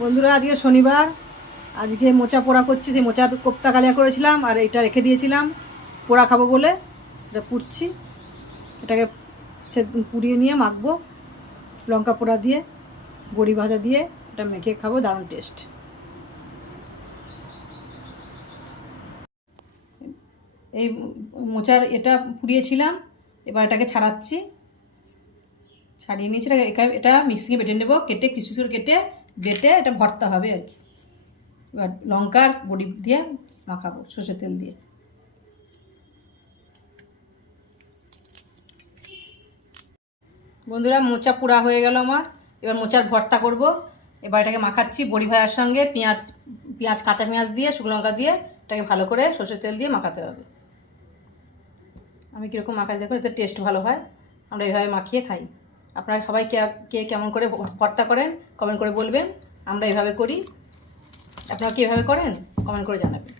বন্ধুরা, আজকে শনিবার। আজকে মোচা পোড়া করছি। সেই মোচার কোপ্তা কালিয়া করেছিলাম আর এটা রেখে দিয়েছিলাম পোড়া খাবো বলে। এটা পুড়ছি। এটাকে সে পুড়িয়ে নিয়ে মাখবো লঙ্কা পোড়া দিয়ে, বড়ি ভাজা দিয়ে। এটা মেখে খাবো, দারুণ টেস্ট। এই মোচার এটা পুড়িয়েছিলাম, এবার এটাকে ছাড়াচ্ছি। ছাড়িয়ে নিয়েছি। এটা মিক্সিংয়ে বেটে নেবো, কেটে পিস পিস করে কেটে বেটে এটা ভর্তা হবে আর কি। এবার লঙ্কার বড়ি দিয়ে মাখাবো সর্ষের তেল দিয়ে। বন্ধুরা, মোচা পোড়া হয়ে গেল আমার। এবার মোচার ভর্তা করব। এবার এটাকে মাখাচ্ছি বড়ি ভাজার সঙ্গে। পেঁয়াজ কাঁচা পেঁয়াজ দিয়ে, শুকনো লঙ্কা দিয়ে এটাকে ভালো করে সর্ষের তেল দিয়ে মাখাতে হবে। আমি কীরকম মাখাই দেখুন, এতে টেস্ট ভালো হয়। আমরা এইভাবে মাখিয়ে খাই। আপনারা সবাই কে কেমন করে ভর্তা করেন কমেন্ট করে বলবেন। আমরা এভাবে করি। আপনারা কি এভাবে করেন কমেন্ট করে জানাবেন।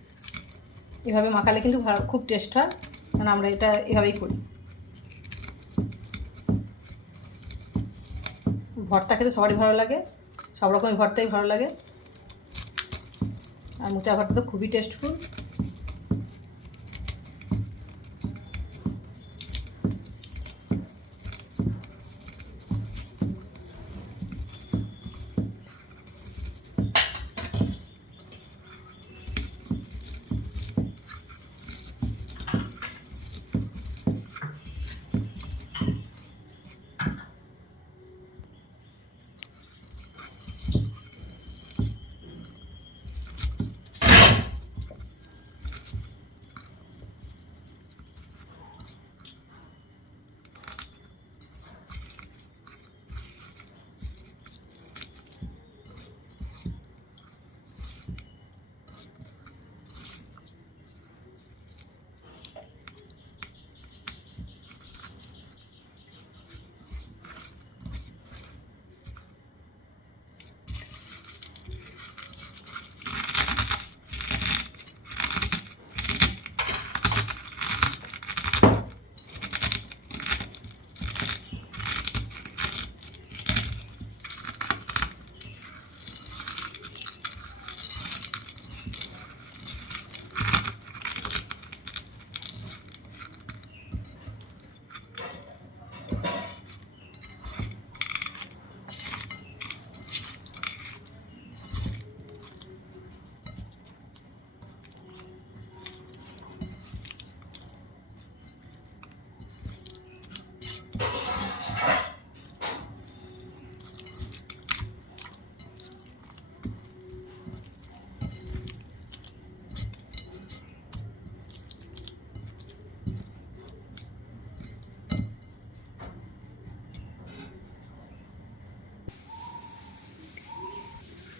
এভাবে মাখালে কিন্তু খুব টেস্ট হয়, কারণ আমরা এটা এভাবেই করি। ভর্তা খেতে সবারই ভালো লাগে, সব রকমের ভর্তাই ভালো লাগে। আর মোচা ভর্তা তো খুবই টেস্টফুল।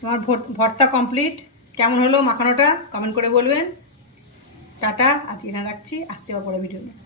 আমার ভর্তা কমপ্লিট। কেমন হলো মাখানোটা কমেন্ট করে বলবেন। টাটা, আজকে এখানে রাখছি। আসতে হবে পরে ভিডিও নিয়ে।